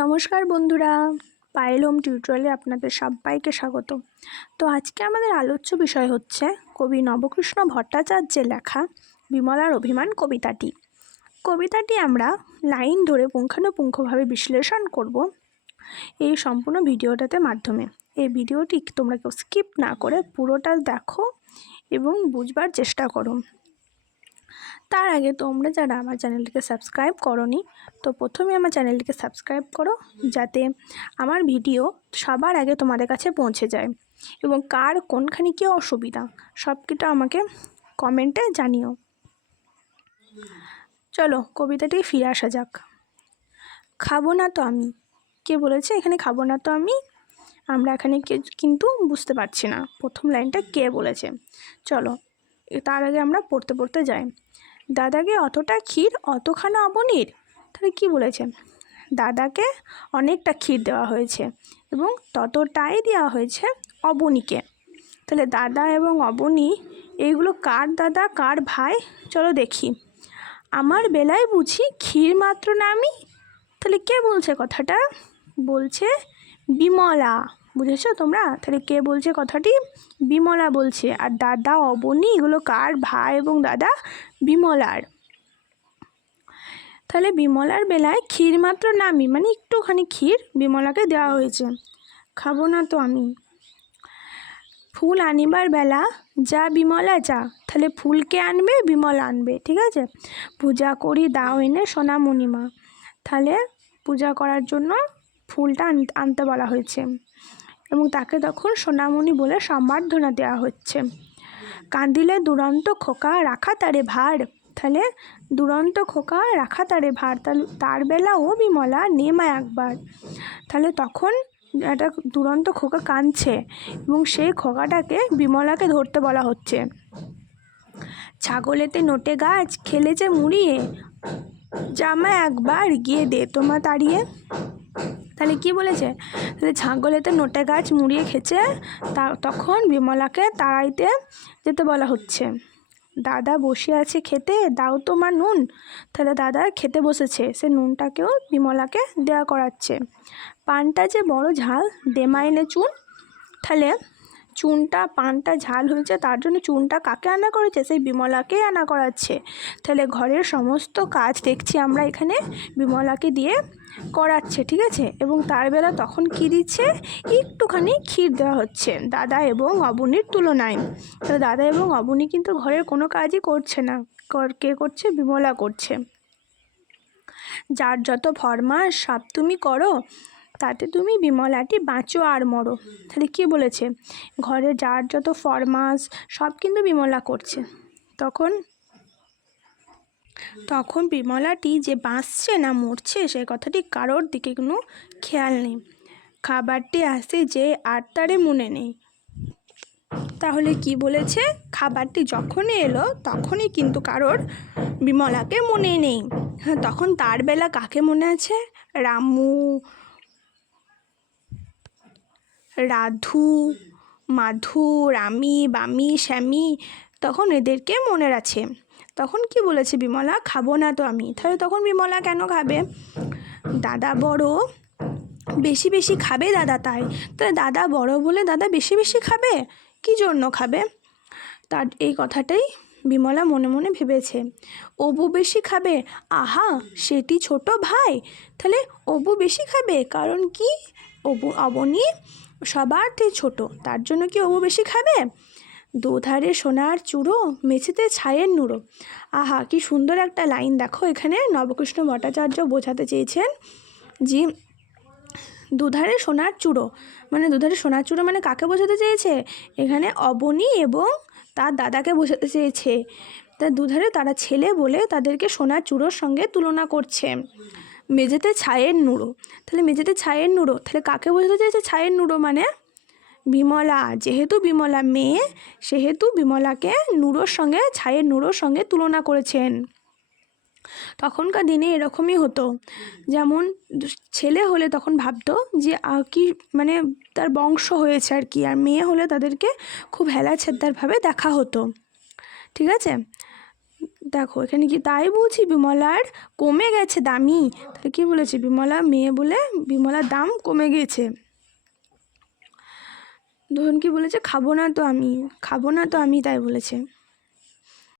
নমস্কার বন্ধুরা, পায়েল হোম টিউটোরিয়ালে আপনাদের সবাইকে স্বাগত। তো আজকে আমাদের আলোচ্য বিষয় হচ্ছে কবি নবকৃষ্ণ ভট্টাচার্যের লেখা বিমলার অভিমান কবিতাটি আমরা লাইন ধরে পুঙ্খানুপুঙ্খভাবে বিশ্লেষণ করব এই সম্পূর্ণ ভিডিওটাতে মাধ্যমে। এই ভিডিওটি তোমরা কেউ স্কিপ না করে পুরোটা দেখো এবং বুঝবার চেষ্টা করো। তার আগে তোমরা যারা আমার চ্যানেলটিকে সাবস্ক্রাইব করোনি, তো প্রথমে আমার চ্যানেলটিকে সাবস্ক্রাইব করো, যাতে আমার ভিডিও সবার আগে তোমাদের কাছে পৌঁছে যায়। এবং কার কোনখানে কী অসুবিধা সব কিছু আমাকে কমেন্টে জানিও। চলো কবিতাটি ফিরে আসা যাক। খাবো না তো আমি, কে বলেছে এখানে খাবো না তো আমি? আমরা এখানে কিন্তু বুঝতে পারছি না প্রথম লাইনটা কে বলেছে। চলো তার আগে আমরা পড়তে যাই। দাদাকে অতটা ক্ষীর অতখানা অবনীর, তাহলে কি বলেছে? দাদাকে অনেকটা ক্ষীর দেওয়া হয়েছে এবং ততটাই দেওয়া হয়েছে অবনীকে। তাহলে দাদা এবং অবনী এইগুলো কার দাদা কার ভাই? চলো দেখি। আমার বেলায় বুঝি ক্ষীর মাত্র না আমি, তাহলে কে বলছে কথাটা? বলছে বিমলা। বুঝেছো তোমরা? তাহলে কে বলছে কথাটি? বিমলা বলছে। আর দাদা অবনী এগুলো কার ভাই এবং দাদা? বিমলার। তাহলে বিমলার বেলায় ক্ষীর মাত্র নামি মানে একটুখানি ক্ষীর বিমলাকে দেওয়া হয়েছে। খাবো না তো আমি। ফুল আনিবার বেলা যা বিমলা যা, তাহলে ফুলকে আনবে বিমলা আনবে, ঠিক আছে। পূজা করি দাও এনে সোনামণিমা, তাহলে পূজা করার জন্য ফুলটা আনতে বলা হয়েছে এবং তাকে তখন সোনামণি বলে সম্বর্ধনা দেওয়া হচ্ছে। কাঁদিলে দুরন্ত খোকা রাখা তারে ভার, তাহলে দুরন্ত খোকা রাখা তারে ভার, তাহলে তার বেলা ও বিমলা নেমা একবার। তাহলে তখন একটা দুরন্ত খোকা কাঁদছে এবং সেই খোকাটাকে বিমলাকে ধরতে বলা হচ্ছে। ছাগলেতে নোটে গাছ খেলেছে মুড়িয়ে, জামা একবার গিয়ে দে তোমা তাড়িয়ে। তাহলে কি বলেছে? তাহলে ছাগলেতে নোটে গাছ মুড়িয়ে খেছে, তখন বিমলাকে তাড়াইতে যেতে বলা হচ্ছে। দাদা বসে আছে খেতে দাও তোমার নুন, তাহলে দাদা খেতে বসেছে, সে নুনটাকেও বিমলাকে দেওয়া করাচ্ছে। পানটা যে বড় ঝাল দেমা এনে চুন, তাহলে পানটা ঝাল হয়েছে তার জন্য চুনটা কাকে আনা করেছে? সেই বিমলাকেই আনা করাচ্ছে। তাহলে ঘরের সমস্ত কাজ দেখছি আমরা এখানে বিমলাকে দিয়ে করাচ্ছে, ঠিক আছে। এবং তার বেলা তখন কি দিচ্ছে? একটুখানি ক্ষীর দেওয়া হচ্ছে দাদা এবং অবনীর তুলনায়। তাহলে দাদা এবং অবনী কিন্তু ঘরের কোনো কাজই করছে না, কে করছে? বিমলা করছে। যার যত ফরমাস সব তুমি করো, তাতে তুমি বিমলাটি বাঁচো আর মরো। তাহলে কী বলেছে? ঘরে যার যত ফরমাস সব কিন্তু বিমলা করছে। তখন বিমলাটি যে বাঁচছে না মরছে সে কথাটি কারোর দিকে কোনো খেয়াল নেই। খাবারটি আসে যে আর তারে মনে নেই। তাহলে কি বলেছে? খাবারটি যখনই এলো তখনই কিন্তু কারোর বিমলাকে মনে নেই। হ্যাঁ, তখন তার বেলা কাকে মনে আছে? রামু, রাধু, মাধু, রামি, বামি, শ্যামি, তখন এদেরকে মনে আছে। তখন কি বলেছে বিমলা? খাবো না তো আমি। তাহলে তখন বিমলা কেন খাবে? দাদা বড়, বেশি বেশি খাবে দাদা, তাহলে দাদা বড় বলে দাদা বেশি বেশি খাবে। কি জন্য খাবে? তার এই কথাটাই বিমলা মনে মনে ভেবেছে। অবু বেশি খাবে, আহা সেটি ছোট ভাই, তাহলে অবু বেশি খাবে কারণ কি? অবনী সবার থেকে ছোট, তার জন্য কি অবু বেশি খাবে? দুধারে সোনার চূড়ো মেঝেতে ছায়ের নুড়ো। আহা কি সুন্দর একটা লাইন দেখো। এখানে নবকৃষ্ণ ভট্টাচার্য বোঝাতে চেয়েছেন যে দুধারে সোনার চূড়ো মানে কাকে বোঝাতে চেয়েছে? এখানে অবনী এবং তার দাদাকে বোঝাতে চেয়েছে। তার দুধারে তারা ছেলে বলে তাদেরকে সোনার চূড়োর সঙ্গে তুলনা করছে। মেঝেতে ছায়ের নুড়ো, তাহলে মেঝেতে ছায়ের নুড়ো, তাহলে কাকে বোঝাতে চেয়েছে? ছায়ের নুড়ো মানে বিমলা। যেহেতু বিমলা মেয়ে সেহেতু বিমলাকে ছায়ের নুড়োর সঙ্গে তুলনা করেছেন। তখনকার দিনে এরকমই হতো, যেমন ছেলে হলে তখন ভাবতো যে কি মানে তার বংশ হয়েছে আর কি, আর মেয়ে হলে তাদেরকে খুব হেলাছেদ্দারভাবে দেখা হতো, ঠিক আছে। দেখো এখানে কি তাই বুঝি বিমলার কমে গেছে দামই, তাহলে কি বলেছে বিমলা মেয়ে বলে বিমলার দাম কমে গেছে। তখন কি বলেছে খাবো না তো আমি, খাবো না তো আমি, তাই বলেছে।